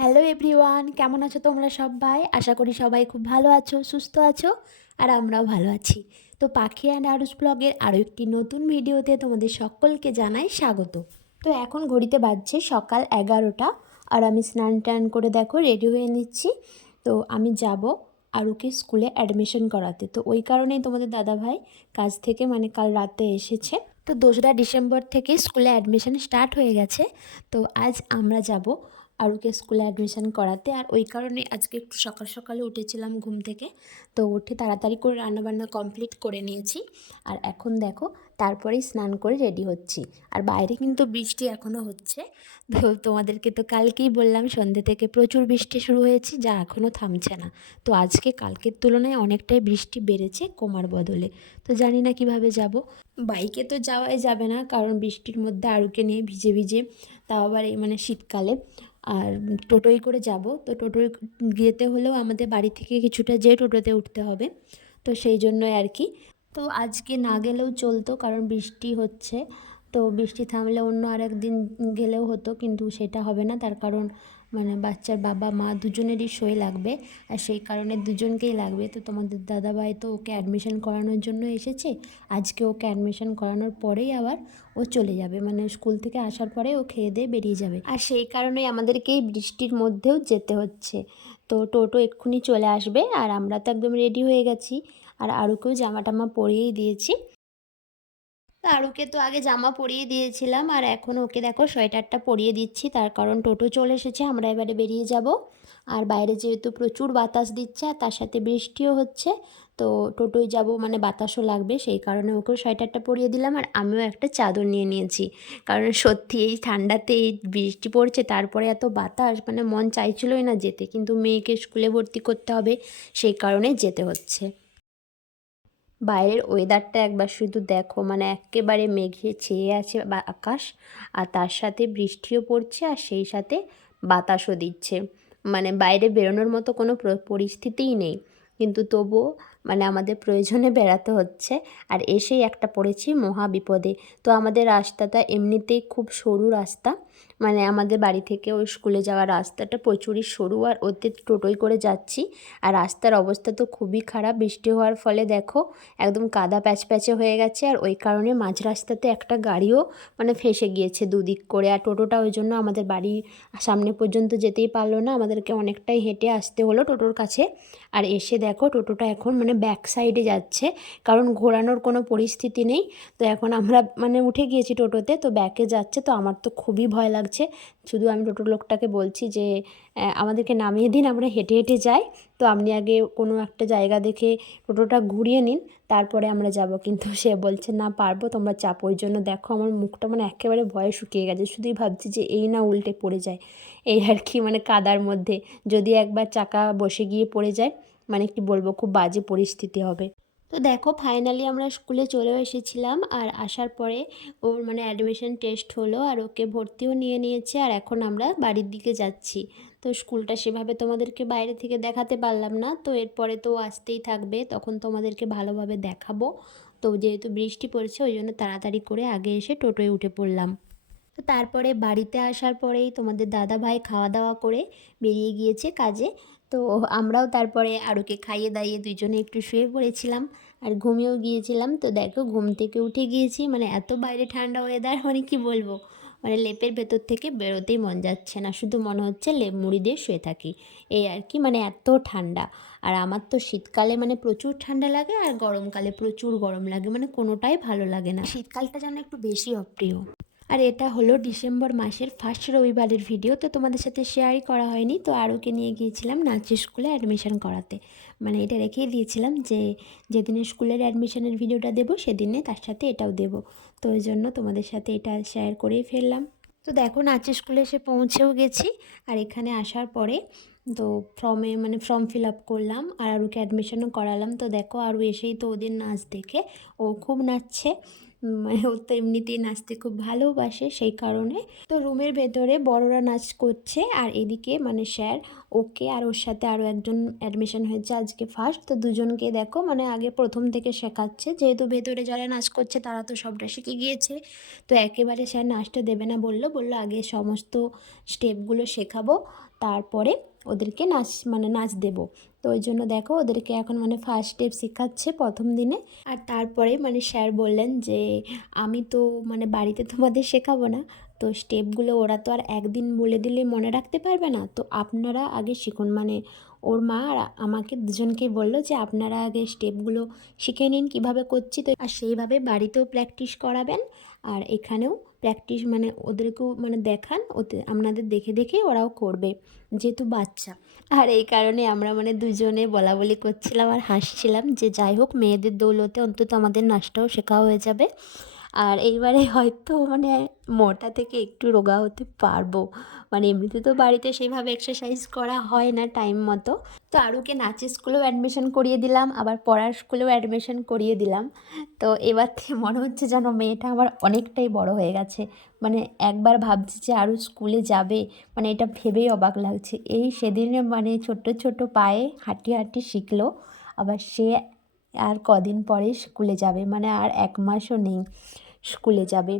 Hello everyone, কেমন আছো তোমরা সবাই? আশা করি সবাই খুব ভালো আছো, সুস্থ আছো, আর আমরাও ভালো আছি। তো পাখি অ্যান্ড আরুষ ব্লগের আরও একটি নতুন ভিডিওতে তোমাদের সকলকে জানাই স্বাগত। তো এখন ঘড়িতে বাজছে সকাল 11টা, আর আমি স্নান টান করে দেখো রেডি হয়ে নিচ্ছি। তো আমি যাব আরুকে স্কুলে অ্যাডমিশন করাতে। তো ওই কারণেই তোমাদের দাদাভাই কাজ থেকে কাল রাতে এসেছে। তো 2রা ডিসেম্বর থেকে স্কুলে অ্যাডমিশন স্টার্ট হয়ে গেছে। তো আজ আমরা যাব আরুকে স্কুলে অ্যাডমিশন করাতে। আর ওই কারণে আজকে একটু সকাল সকালে উঠেছিলাম ঘুম থেকে। তো উঠে তাড়াতাড়ি করে রান্নাবান্না কমপ্লিট করে নিয়েছি। আর এখন দেখো তারপরেই স্নান করে রেডি হচ্ছি। আর বাইরে কিন্তু বৃষ্টি এখনও হচ্ছে। তো তোমাদেরকে তো কালকেই বললাম সন্ধ্যে থেকে প্রচুর বৃষ্টি শুরু হয়েছে, যা এখনও থামছে না। তো আজকে কালকের তুলনায় অনেকটাই বৃষ্টি বেড়েছে কমার বদলে। তো জানি না কিভাবে যাব। বাইকে তো যাওয়াই যাবে না, কারণ বৃষ্টির মধ্যে আরুকে নিয়ে ভিজে ভিজে, তাও আবার এই শীতকালে। আর টোটোয় করে যাব। তো টোটোয় যেতে হলেও আমাদের বাড়ি থেকে কিছুটা যেয়ে টোটোতে উঠতে হবে। তো সেই জন্যই আর কি। তো আজকে না গেলেও চলতো, কারণ বৃষ্টি হচ্ছে। তো বৃষ্টি থামলে অন্য আরেকদিন গেলেও হতো, কিন্তু সেটা হবে না। তার কারণ বাচ্চার বাবা মা দুজনেরই সই লাগবে, আর সেই কারণে দুজনকেই লাগবে। তো তোমাদের দাদাভাই তো ওকে অ্যাডমিশন করানোর জন্য এসেছে। আজকে ওকে অ্যাডমিশন করানোর পরেই আবার ও চলে যাবে, স্কুল থেকে আসার পরে ও খেয়ে দিয়ে বেরিয়ে যাবে। আর সেই কারণেই আমাদেরকে এই বৃষ্টির মধ্যেও যেতে হচ্ছে। তো টোটো এক্ষুনি চলে আসবে, আর আমরা তো একদম রেডি হয়ে গেছি। আর আরুকেও জামা টামা পরিয়েই দিয়েছি। তো আরুকে তো আগে জামা পরিয়ে দিয়েছিলাম, আর এখন ওকে দেখো সোয়েটারটা পরিয়ে দিচ্ছি। তার কারণ টোটো চলে এসেছে, আমরা এবারে বেরিয়ে যাব। আর বাইরে যেহেতু প্রচুর বাতাস দিচ্ছে আর তার সাথে বৃষ্টিও হচ্ছে, তো টোটোয় যাব বাতাসও লাগবে, সেই কারণে ওকেও সোয়েটারটা পরিয়ে দিলাম। আর আমিও একটা চাদর নিয়ে নিয়েছি, কারণ সত্যি এই ঠান্ডাতে এই বৃষ্টি পড়ছে, তারপরে এত বাতাস, মন চাইছিলই না যেতে, কিন্তু মেয়েকে স্কুলে ভর্তি করতে হবে, সেই কারণে যেতে হচ্ছে। বাইরের ওয়েদারটা একবার শুধু দেখো, একেবারে মেঘে ছেয়ে আছে আকাশ, আর তার সাথে বৃষ্টিও পড়ছে, আর সেই সাথে বাতাসও দিচ্ছে। বাইরে বেরোনোর মতো কোনো পরিস্থিতিই নেই, কিন্তু তবুও আমাদের প্রয়োজনে বেড়াতে হচ্ছে। আর এসেই একটা পড়েছি মহা বিপদে। তো আমাদের রাস্তাটা এমনিতেই খুব সরু রাস্তা, আমাদের বাড়ি থেকে ওই স্কুলে যাওয়ার রাস্তাটা প্রচুরই সরু, আর ওতে টোটোয় করে যাচ্ছি। আর রাস্তার অবস্থা তো খুবই খারাপ, বৃষ্টি হওয়ার ফলে দেখো একদম কাদা প্যাচপ্যাচে হয়ে গেছে। আর ওই কারণে মাঝ রাস্তাতে একটা গাড়িও ফেসে গিয়েছে দুদিক করে। আর টোটোটা ওই জন্য আমাদের বাড়ির সামনে পর্যন্ত যেতেই পারলো না, আমাদেরকে অনেকটাই হেঁটে আসতে হলো টোটোর কাছে। আর এসে দেখো টোটোটা এখন ব্যাক সাইডে যাচ্ছে, কারণ ঘোরানোর কোনো পরিস্থিতি নেই। তো এখন আমরা উঠে গিয়েছি টোটোতে, তো ব্যাকে যাচ্ছে। তো আমার তো খুবই ভয় লাগছে। শুধু আমি টোটোর লোকটাকে বলছি যে আমাদেরকে নামিয়ে দিন, আমরা হেঁটে হেঁটে যাই। তো আপনি আগে কোনো একটা জায়গা দেখে টোটোটা ঘুরিয়ে নিন, তারপরে আমরা যাব। কিন্তু সে বলছে না, পারবো, তোমরা চাপো। ওই জন্য দেখো আমার মুখটা একেবারে ভয়ে শুকিয়ে গেছে, শুধুই ভাবছি যে এই না উল্টে পড়ে যায়, এই আর কি। কাদার মধ্যে যদি একবার চাকা বসে গিয়ে পড়ে যায়, কি বলবো, খুব বাজে পরিস্থিতি হবে। তো দেখো ফাইনালি আমরা স্কুলে চলেও এসেছিলাম। আর আসার পরে ওর অ্যাডমিশন টেস্ট হলো, আর ওকে ভর্তিও নিয়ে নিয়েছে। আর এখন আমরা বাড়ির দিকে যাচ্ছি। তো স্কুলটা সেভাবে তোমাদেরকে বাইরে থেকে দেখাতে পারলাম না, তো এরপরে তো আসতেই থাকবে, তখন তোমাদেরকে ভালোভাবে দেখাবো। তো যেহেতু বৃষ্টি পড়ছে, ওই জন্য তাড়াতাড়ি করে আগে এসে টোটোয় উঠে পড়লাম। তো তারপরে বাড়িতে আসার পরেই তোমাদের দাদাভাই খাওয়া দাওয়া করে বেরিয়ে গিয়েছে কাজে। তো আমরাও তারপরে আরুকে খাইয়ে দাইয়ে দুজনে একটু শুয়ে পড়েছিলাম, আর ঘুমিয়েও গিয়েছিলাম। তো দেখো ঘুম থেকে উঠে গিয়েছি, এত বাইরে ঠান্ডা ওয়েদার, কি বলবো, লেপের ভেতর থেকে বেরোতেই মন যাচ্ছে না, শুধু মনে হচ্ছে লেপ মুড়ি দিয়ে শুয়ে থাকি, এই আর কি। এত ঠান্ডা। আর আমার তো শীতকালে প্রচুর ঠান্ডা লাগে, আর গরমকালে প্রচুর গরম লাগে, কোনোটাই ভালো লাগে না। শীতকালটা যেন একটু বেশি অপ্রিয়। আর এটা হলো ডিসেম্বর মাসের ফার্স্ট রবিবারের ভিডিও। তো তোমাদের সাথে শেয়ারই করা হয়নি। তো আরুকে নিয়ে গিয়েছিলাম নাচের স্কুলে অ্যাডমিশন করাতে। এটা রেখেই দিয়েছিলাম যে যেদিনে স্কুলের অ্যাডমিশনের ভিডিওটা দেবো সেদিনে তার সাথে এটাও দেবো। তো ওই জন্য তোমাদের সাথে এটা শেয়ার করেই ফেললাম। তো দেখো নাচের স্কুলে এসে পৌঁছেও গেছি। আর এখানে আসার পরে তো ফর্ম ফিল আপ করলাম, আর আরুকে অ্যাডমিশনও করালাম। তো দেখো আরু এসেই তো ওদের নাচ দেখে ও খুব নাচছে। ও তো এমনিতেই নাচতে খুব ভালোবাসে, সেই কারণে। তো রুমের ভেতরে বড়রা নাচ করছে, আর এদিকে স্যার ওকে আর ওর সাথে আরও একজন অ্যাডমিশন হয়েছে আজকে ফার্স্ট। তো দুজনকে দেখো আগে প্রথম থেকে শেখাচ্ছে, যেহেতু ভেতরে যারা নাচ করছে তারা তো সবটা শিখে গিয়েছে। তো একেবারে স্যার নাচটা দেবে না, বললো আগে সমস্ত স্টেপগুলো শেখাবো, তারপরে ওদেরকে নাচ দেব। তো ওই জন্য দেখো ওদেরকে এখন মানে ফার্স্ট স্টেপ শেখাচ্ছে প্রথম দিনে। আর তারপরে মানে স্যার বললেন যে আমি তো মানে বাড়িতে তোমাদের শেখাবো না, তো স্টেপগুলো ওরা তো আর একদিন বলে দিলে মনে রাখতে পারবে না, তো আপনারা আগে শিখুন। মানে ওর মা আর আমাকে দুজনকেই বললো যে আপনারা আগে স্টেপগুলো শিখে নিন কীভাবে করছি, তো আর সেইভাবে বাড়িতেও প্র্যাকটিস করাবেন আর এখানেও প্র্যাকটিস মানে ওদেরকেও মানে দেখান, ওতে আপনাদের দেখে দেখে ওরাও করবে যেহেতু বাচ্চা। আর এই কারণে আমরা মানে দুজনে বলা বলি করছিলাম আর হাসছিলাম যে যাই হোক মেয়েদের দৌলতে অন্তত আমাদের নাচটাও শেখা হয়ে যাবে। আর এইবারে হয়তো মানে মোটা থেকে একটু রোগা হতে পারবো, মানে এমনিতে তো বাড়িতে সেইভাবে এক্সারসাইজ করা হয় না টাইম মতো। তো আরুকে নাচের স্কুলেও অ্যাডমিশন করিয়ে দিলাম, আবার পড়ার স্কুলেও অ্যাডমিশন করিয়ে দিলাম। তো এবার থেকে মনে হচ্ছে যেন মেয়েটা আমার অনেকটাই বড় হয়ে গেছে। মানে একবার ভাবছি যে আরু স্কুলে যাবে, মানে এটা ভেবেই অবাক লাগছে। এই সেদিনে মানে ছোট্ট ছোট পায়ে হাঁটি হাঁটি শিখলো, আবার সে আর কদিন পরে স্কুলে যাবে, মানে আর 1 মাসও নেই স্কুলে যাবে।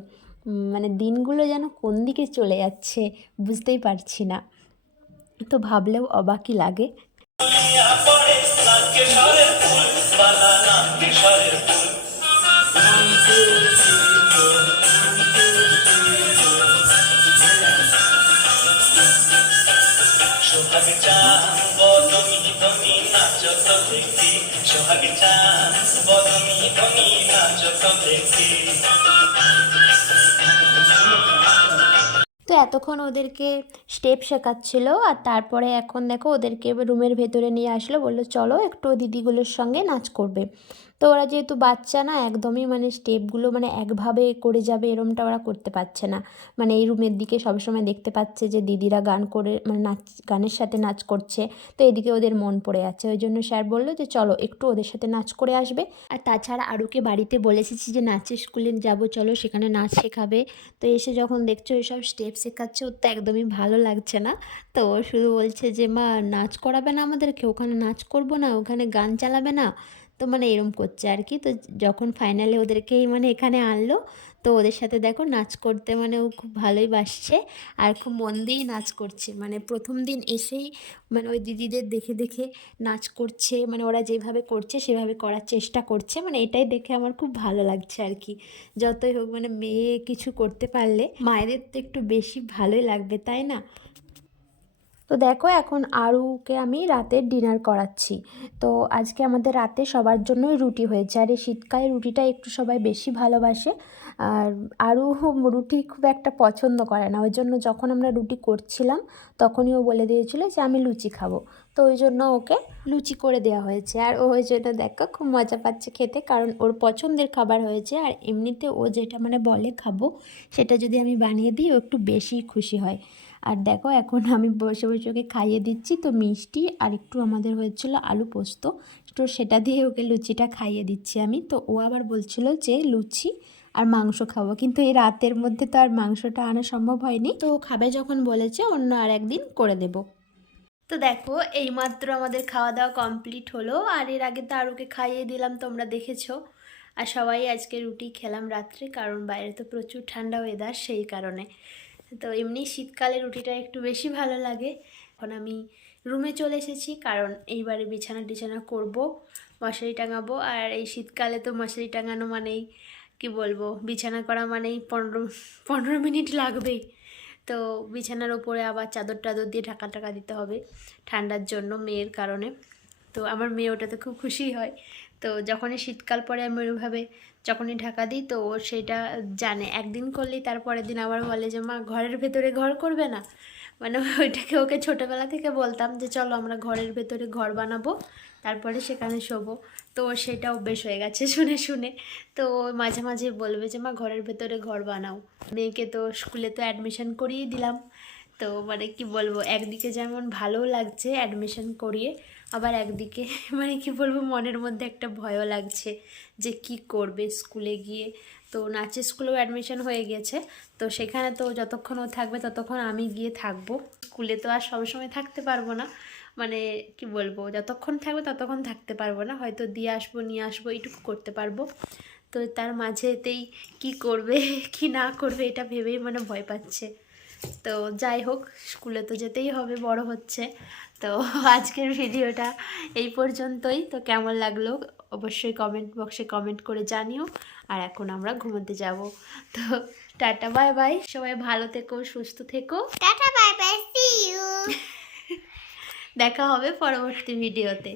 মানে দিনগুলো যেন কোন দিকে চলে যাচ্ছে বুঝতেই পারছি না, তো ভাবলেও অবাকই লাগে। তো এতক্ষণ ওদেরকে স্টেপ শেখাচ্ছিল আর তারপরে এখন দেখো ওদেরকে রুমের ভেতরে নিয়ে আসলো, বললো চলো একটু দিদিগুলোর সঙ্গে নাচ করবে। তো ওরা যেহেতু বাচ্চা না, একদমই মানে স্টেপগুলো মানে একভাবে করে যাবে এরমটা ওরা করতে পারছে না। মানে এই রুমের দিকে সবসময় দেখতে পাচ্ছে যে দিদিরা গান করে মানে গানের সাথে নাচ করছে, তো এদিকে ওদের মন পড়ে যাচ্ছে। ওই জন্য স্যার বললো যে চলো একটু ওদের সাথে নাচ করে আসবে। আর তাছাড়া আরুকে বাড়িতে বলে এসেছি যে নাচের স্কুলে যাবো, চলো সেখানে নাচ শেখাবে। তো এসে যখন দেখছো এসব স্টেপ শেখাচ্ছে ওর তো একদমই ভালো লাগছে না। তো ও শুধু বলছে যে মা নাচ করাবে না আমাদেরকে, ওখানে নাচ করবো না, ওখানে গান চালাবে না, তো মানে এরম করছে আর কি। তো যখন ফাইনালি ওদেরকেই মানে এখানে আনলো, তো ওদের সাথে দেখো নাচ করতে মানে ও খুব ভালোই বাসছে আর খুব মন দিয়েই নাচ করছে। মানে প্রথম দিন এসেই মানে ওই দিদিদের দেখে দেখে নাচ করছে, মানে ওরা যেভাবে করছে সেভাবে করার চেষ্টা করছে। মানে এটাই দেখে আমার খুব ভালো লাগছে আর কি। যতই হোক মানে মেয়ে কিছু করতে পারলে মায়েদের তো একটু বেশি ভালোই লাগবে, তাই না? তো দেখো এখন আরুকে আমি রাতের ডিনার করাচ্ছি। তো আজকে আমাদের রাতে সবার জন্যই রুটি হয়েছে, আর এই শীতকালে রুটিটা একটু সবাই বেশি ভালোবাসে। আর আরু রুটি খুব একটা পছন্দ করে না, ওই জন্য যখন আমরা রুটি করছিলাম তখনই ও বলে দিয়েছিল যে আমি লুচি খাবো। তো ওই জন্য ওকে লুচি করে দেওয়া হয়েছে, আর ও ওই জন্য দেখো খুব মজা পাচ্ছে খেতে, কারণ ওর পছন্দের খাবার হয়েছে। আর এমনিতে ও যেটা মানে বলে খাবো সেটা যদি আমি বানিয়ে দিই ও একটু বেশিই খুশি হয়। আর দেখো এখন আমি বসে বসে ওকে খাইয়ে দিচ্ছি। তো মিষ্টি আর একটু আমাদের হয়েছিল আলু পোস্ত, তো সেটা দিয়ে ওকে লুচিটা খাইয়ে দিচ্ছি আমি। তো ও আবার বলছিল যে লুচি আর মাংস খাবো, কিন্তু এই রাতের মধ্যে তো আর মাংসটা আনা সম্ভব হয়নি। তো ও খাবে যখন বলেছে অন্য আর একদিন করে দেব। তো দেখো এইমাত্র আমাদের খাওয়া দাওয়া কমপ্লিট হলো, আর এর আগে তো আরুকে খাইয়ে দিলাম তোমরা দেখেছো। আর সবাই আজকে রুটি খেলাম রাত্রে, কারণ বাইরে তো প্রচুর ঠান্ডা ওয়েদার সেই কারণে। তো এমনি শীতকালে রুটিটা একটু বেশি ভালো লাগে। এখন আমি রুমে চলে এসেছি, কারণ এইবারে বিছানা টিছানা করবো, মশারি টাঙাবো। আর এই শীতকালে তো মশারি টাঙানো মানেই কি বলবো, বিছানা করা মানেই 15 মিনিট লাগবেই। তো বিছানার ওপরে আবার চাদর টাদর দিয়ে ঢাকা টাকা দিতে হবে ঠান্ডার জন্য মেয়ের কারণে। তো আমার মেয়ে ওটাতে খুব খুশি হয়। তো যখনই শীতকাল পরে আমি ওইভাবে যখনই ঢাকা দিই তো ও সেটা জানে। একদিন করলেই তারপরের দিন আবার বলে যে মা ঘরের ভেতরে ঘর করবে না। মানে ওইটাকে ওকে ছোটোবেলা থেকে বলতাম যে চলো আমরা ঘরের ভেতরে ঘর বানাবো, তারপরে সেখানে শোবো। তো সেটা অভ্যেস হয়ে গেছে শুনে শুনে। তো মাঝে মাঝে বলবে যে মা ঘরের ভেতরে ঘর বানাও। মেয়েকে তো স্কুলে তো অ্যাডমিশন করিয়ে দিলাম। তো মানে কি বলবো, একদিকে যেমন ভালোও লাগছে অ্যাডমিশন করিয়ে, আবার একদিকে মানে কি বলবো মনের মধ্যে একটা ভয়ও লাগছে যে কি করবে স্কুলে গিয়ে। তো নাচের স্কুলেও অ্যাডমিশন হয়ে গেছে, তো সেখানে তো যতক্ষণ ও থাকবে ততক্ষণ আমি গিয়ে থাকবো। স্কুলে তো আর সবসময় থাকতে পারবো না, মানে কি বলবো যতক্ষণ থাকবে ততক্ষণ থাকতে পারবো না, হয়তো দিয়ে আসবো নিয়ে আসবো এইটুকু করতে পারবো। তো তার মাঝেতেই কি করবে কি না করবে এটা ভেবেই মানে ভয় পাচ্ছে। তো যাই হোক, স্কুলে তো যেতেই হবে, বড় হচ্ছে। তো আজকের ভিডিওটা এই পর্যন্তই। তো কেমন লাগলো অবশ্যই কমেন্ট বক্সে কমেন্ট করে জানিও। আর এখন আমরা ঘুমোতে যাব। তো টাটা বাই বাই, সবাই ভালো থেকো, সুস্থ থেকো। Tata bye bye, see you. দেখা হবে পরবর্তী ভিডিওতে।